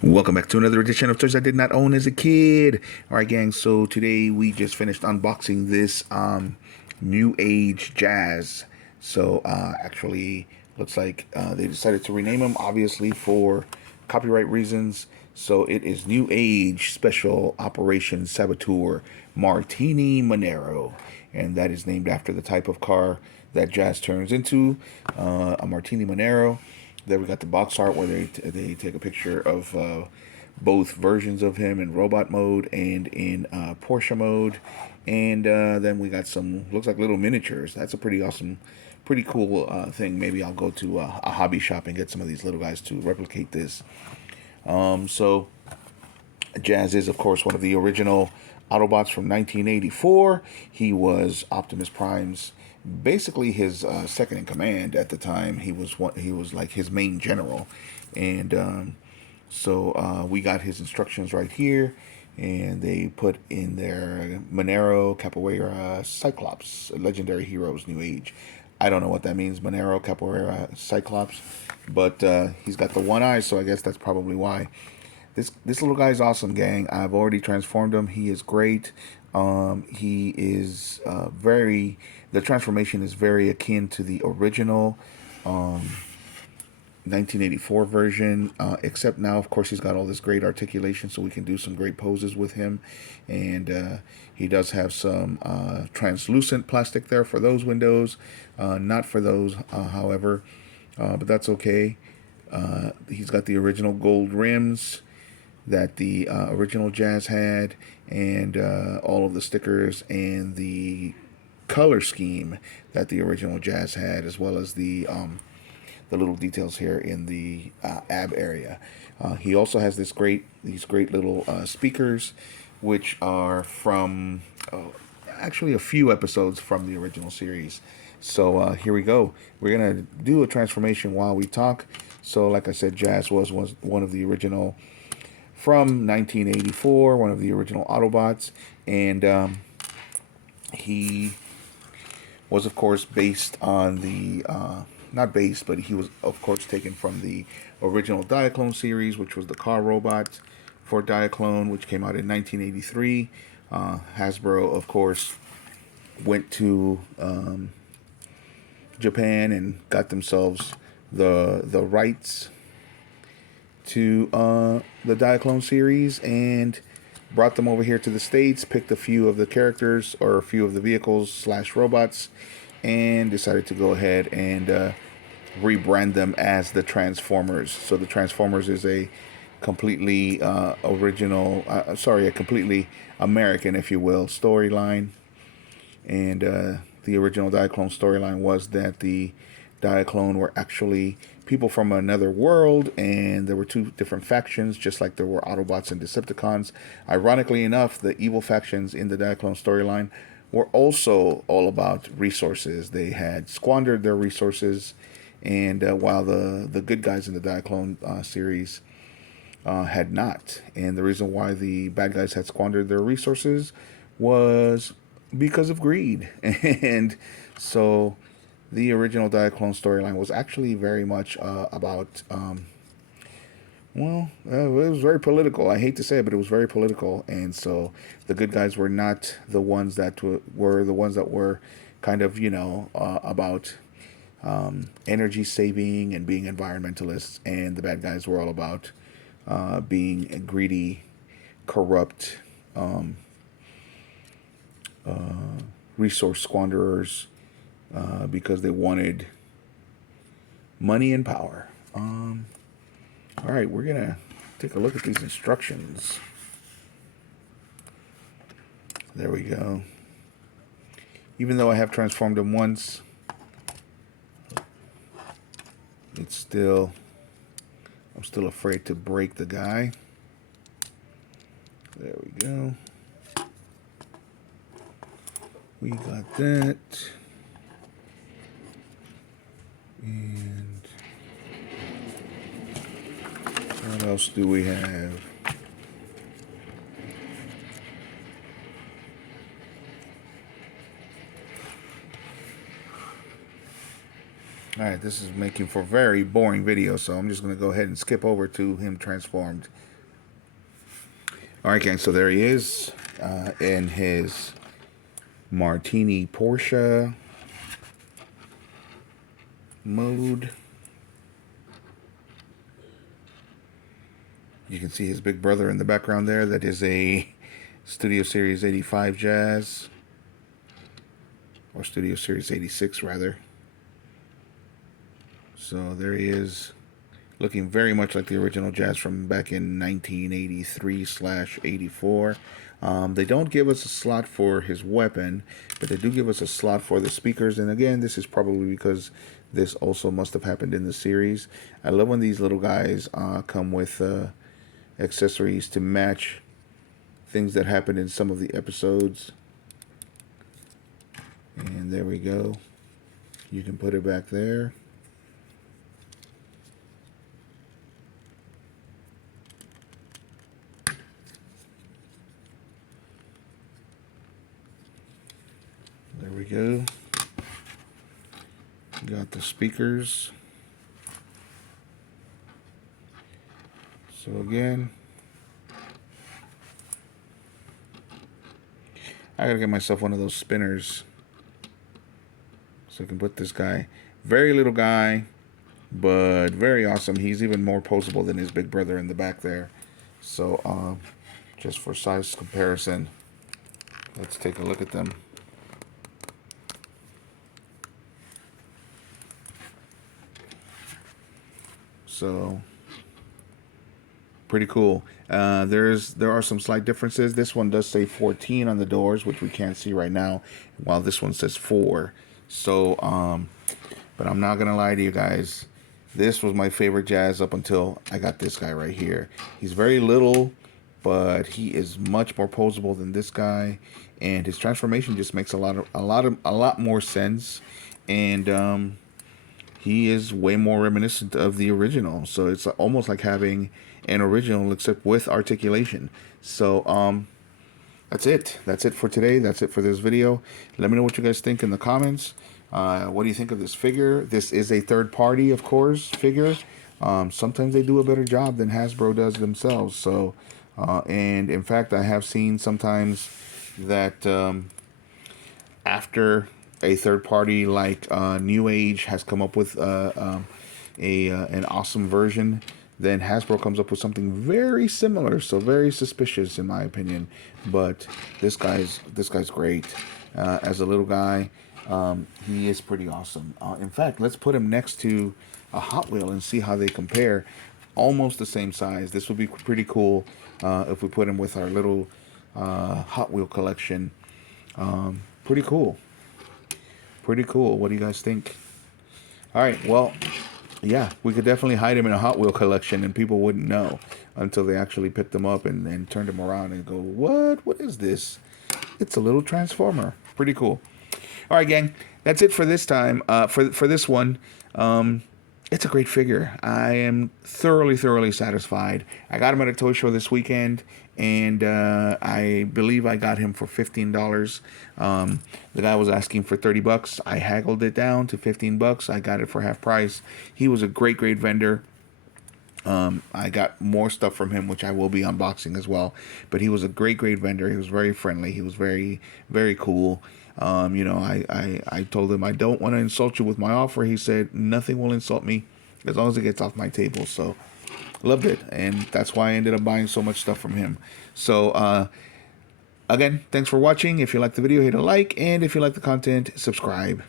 Welcome back to another edition of Toys I Did Not Own as a Kid. All right, gang. So today we just finished unboxing this New Age Jazz. So actually, looks like they decided to rename him, obviously for copyright reasons. So it is New Age Special Operation Saboteur Martini Monero, and that is named after the type of car that Jazz turns into, a Martini Monero. Then we got the box art where they take a picture of both versions of him in robot mode and in Porsche mode, and then we got some looks like little miniatures. That's a pretty awesome, pretty cool thing. Maybe I'll go to a hobby shop and get some of these little guys to replicate this. So Jazz is, of course, one of the original Autobots from 1984. He was Optimus Prime's basically his second in command at the time. He was like his main general, and we got his instructions right here, and they put in there Monero, Capoeira, Cyclops, legendary heroes, New Age. I don't know what that means, Monero, Capoeira, Cyclops, but he's got the one eye, so I guess that's probably why. This little guy is awesome, gang. I've already transformed him. He is great. He is very. The transformation is very akin to the original 1984 version, except now, of course, he's got all this great articulation, so we can do some great poses with him. And he does have some translucent plastic there for those windows, not for those, however, but that's okay. He's got the original gold rims that the original Jazz had, and all of the stickers and the color scheme that the original Jazz had, as well as the little details here in the ab area. He also has these great little speakers, which are from actually a few episodes from the original series. So here we go. We're gonna do a transformation while we talk. So, like I said, Jazz was one of the original from 1984, one of the original Autobots, and he was, of course, based on the not based, but he was, of course, taken from the original Diaclone series, which was the car robot for Diaclone, which came out in 1983. Hasbro, of course, went to Japan and got themselves the rights to the Diaclone series and brought them over here to the States, picked a few of the characters or a few of the vehicles slash robots, and decided to go ahead and rebrand them as the Transformers. So the Transformers is a completely a completely American, if you will, storyline. And the original Diaclone storyline was that the Diaclone were actually people from another world, and there were two different factions, just like there were Autobots and Decepticons. Ironically enough, the evil factions in the Diaclone storyline were also all about resources. They had squandered their resources, and while the good guys in the Diaclone series had not. And the reason why the bad guys had squandered their resources was because of greed. And so the original Diaclone storyline was actually very much about, it was very political. I hate to say it, but it was very political. And so the good guys were not the ones that were the ones that were kind of, about energy saving and being environmentalists. And the bad guys were all about being greedy, corrupt, resource squanderers, because they wanted money and power. All right, we're gonna take a look at these instructions. There we go. Even though I have transformed him once, I'm still afraid to break the guy. There we go. We got that. And what else do we have? All right, this is making for a very boring video, so I'm just going to go ahead and skip over to him transformed. All right, gang, so there he is in his Martini Porsche mode. You can see his big brother in the background there. That is a Studio Series 85 Jazz, or Studio Series 86 rather. So there he is, looking very much like the original Jazz from back in 1983/84. They don't give us a slot for his weapon, but they do give us a slot for the speakers. And again, this is probably because this also must have happened in the series. I love when these little guys come with accessories to match things that happened in some of the episodes. And there we go. You can put it back there. There we go. Got the speakers. So again, I gotta get myself one of those spinners so I can put this guy. Very little guy, but very awesome. He's even more posable than his big brother in the back there. So just for size comparison, let's take a look at them. So pretty cool. There are some slight differences. This one does say 14 on the doors, which we can't see right now, while this one says 4. So but I'm not gonna lie to you guys, this was my favorite Jazz up until I got this guy right here. He's very little, but he is much more posable than this guy, and his transformation just makes a lot more sense. And he is way more reminiscent of the original, so it's almost like having an original except with articulation. So that's it for today. That's it for this video. Let me know what you guys think in the comments. What do you think of this figure? This is a third party, of course, figure. Sometimes they do a better job than Hasbro does themselves. So and in fact, I have seen sometimes that after a third party like New Age has come up with an awesome version, then Hasbro comes up with something very similar. So very suspicious in my opinion. But this guy's great. As a little guy, he is pretty awesome. In fact, let's put him next to a Hot Wheel and see how they compare. Almost the same size. This would be pretty cool if we put him with our little Hot Wheel collection. Pretty cool. Pretty cool. What do you guys think? All right, well, yeah, we could definitely hide him in a Hot Wheel collection and people wouldn't know until they actually picked them up and turned him around and go, what is this? It's a little Transformer. Pretty cool. All right, gang, that's it for this time. For this one, it's a great figure. I am thoroughly satisfied. I got him at a toy show this weekend, and I believe I got him for $15. The guy was asking for $30. I haggled it down to $15. I got it for half price. He was a great vendor. I got more stuff from him, which I will be unboxing as well. But he was a great vendor. He was very friendly. He was very cool. You know, I told him I don't want to insult you with my offer. He said nothing will insult me as long as it gets off my table. So loved it, and that's why I ended up buying so much stuff from him. So again, thanks for watching. If you like the video, hit a like, and if you like the content, subscribe.